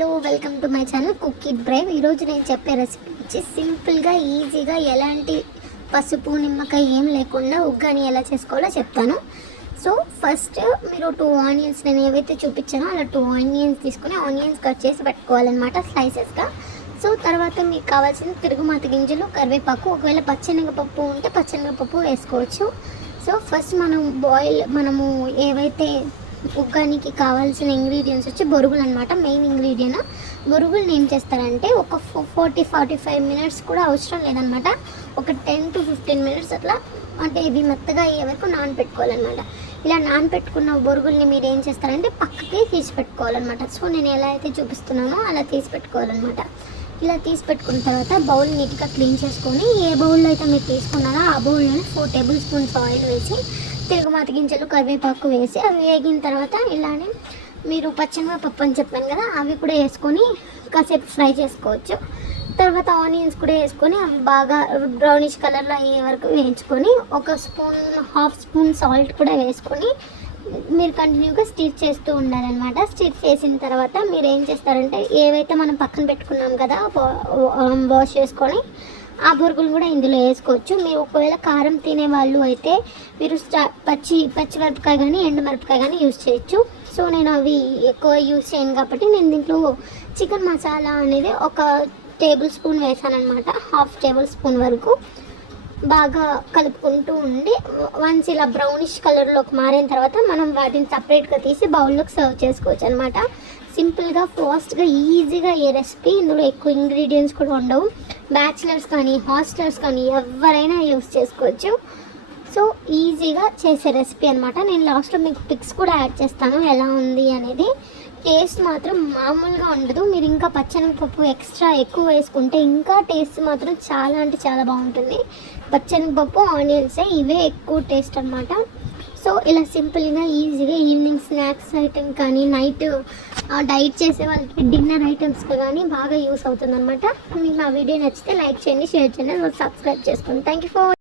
Hello welcome to my channel cook it brave. ఈరోజు నేను చెప్పే రెసిపీ వచ్చి సింపుల్గా ఈజీగా ఎలాంటి పసుపు నిమ్మకాయ ఏం లేకుండా ఉగ్గాని ఎలా చేసుకోవాలో చెప్తాను. సో ఫస్ట్ మీరు 2 ఆనియన్స్ నేను ఏవైతే చూపించానో అలా 2 ఆనియన్స్ తీసుకొని ఆనియన్స్ కట్ చేసి పెట్టుకోవాలన్నమాట స్లైసెస్గా. సో తర్వాత మీకు కావాల్సిన తిరుగుమాత గింజలు, కరివేపాకు, ఒకవేళ పచ్చెనగపప్పు ఉంటే పచ్చెనగపప్పు వేసుకోవచ్చు. సో ఫస్ట్ మనము ఏవైతే ఉగ్గానికి కావాల్సిన ఇంగ్రీడియంట్స్ వచ్చి బొరుగులు అనమాట. మెయిన్ ఇంగ్రీడియంట్ బొరుగులు ఏం చేస్తారంటే ఒక 40-45 మినిట్స్ కూడా అవసరం లేదనమాట. ఒక 10 to 15 మినిట్స్ అట్లా అంటే ఇవి మెత్తగా అయ్యే వరకు నానపెట్టుకోవాలన్నమాట. ఇలా నానపెట్టుకున్న బొరుగుల్ని మీరు ఏం చేస్తారంటే పక్కకి తీసి పెట్టుకోవాలన్నమాట. సో నేను ఎలా అయితే చూపిస్తున్నానో అలా తీసి పెట్టుకోవాలన్నమాట. ఇలా తీసి పెట్టుకున్న తర్వాత బౌల్ నీట్గా క్లీన్ చేసుకొని ఏ బౌల్లో అయితే మీరు తీసుకున్నారో ఆ బౌల్లోనే 4 టేబుల్ స్పూన్స్ ఆయిల్ వేసి తిరుగుమాత గింజలు, కరివేపాకు వేసి అవి వేగిన తర్వాత ఇలానే మీరు పచ్చెనగపప్పు అని చెప్పాను కదా అవి కూడా వేసుకొని కాసేపు ఫ్రై చేసుకోవచ్చు. తర్వాత ఆనియన్స్ కూడా వేసుకొని అవి బాగా బ్రౌనిష్ కలర్లో అయ్యే వరకు వేయించుకొని ఒక హాఫ్ స్పూన్ సాల్ట్ కూడా వేసుకొని మీరు కంటిన్యూగా స్టిర్ చేస్తూ ఉండాలన్నమాట. స్టిర్ చేసిన తర్వాత మీరు ఏం చేస్తారంటే ఏవైతే మనం పక్కన పెట్టుకున్నాం కదా వాష్ చేసుకొని ఆ బొరుగులు కూడా ఇందులో వేసుకోవచ్చు. మీరు ఒకవేళ కారం తినే వాళ్ళు అయితే మీరు పచ్చిమిరపకాయ కానీ ఎండుమిరపకాయ కానీ యూజ్ చేయొచ్చు. సో నేను అవి ఎక్కువ యూజ్ చేయను కాబట్టి నేను దీంట్లో చికెన్ మసాలా అనేది ఒక టేబుల్ స్పూన్ వేసాను అనమాట. హాఫ్ టేబుల్ స్పూన్ వరకు బాగా కలుపుకుంటూ ఉండి వన్స్ ఇలా బ్రౌనిష్ కలర్లోకి మారిన తర్వాత మనం వాటిని సపరేట్గా తీసి బౌల్లోకి సర్వ్ చేసుకోవచ్చు అనమాట. సింపుల్గా ఫాస్ట్గా ఈజీగా ఏ రెసిపీ, ఇందులో ఎక్కువ ఇంగ్రీడియంట్స్ కూడా ఉండవు. బ్యాచిలర్స్ కానీ హాస్టలర్స్ కానీ ఎవరైనా యూస్ చేసుకోవచ్చు. సో ఈజీగా చేసే రెసిపీ అనమాట. నేను లాస్ట్లో మీకు పిక్స్ కూడా యాడ్ చేస్తాను ఎలా ఉంది అనేది. టేస్ట్ మాత్రం మామూలుగా ఉండదు. మీరు ఇంకా పచ్చెనగపప్పు ఎక్స్ట్రా ఎక్కువ వేసుకుంటే ఇంకా టేస్ట్ మాత్రం చాలా అంటే చాలా బాగుంటుంది. పచ్చెనగపప్పు, ఆనియన్సే ఇవే ఎక్కువ టేస్ట్ అనమాట. సో ఇలా సింపుల్గా ఈజీగా ఈవినింగ్ స్నాక్స్ ఐటమ్ కానీ నైట్ డైట్ చేసే వాళ్ళకి డిన్నర్ ఐటమ్స్కి కానీ బాగా యూస్ అవుతుంది అనమాట. మీకు నా వీడియో నచ్చితే లైక్ చేయండి, షేర్ చేయండి, సబ్స్క్రైబ్ చేసుకోండి. Thank you for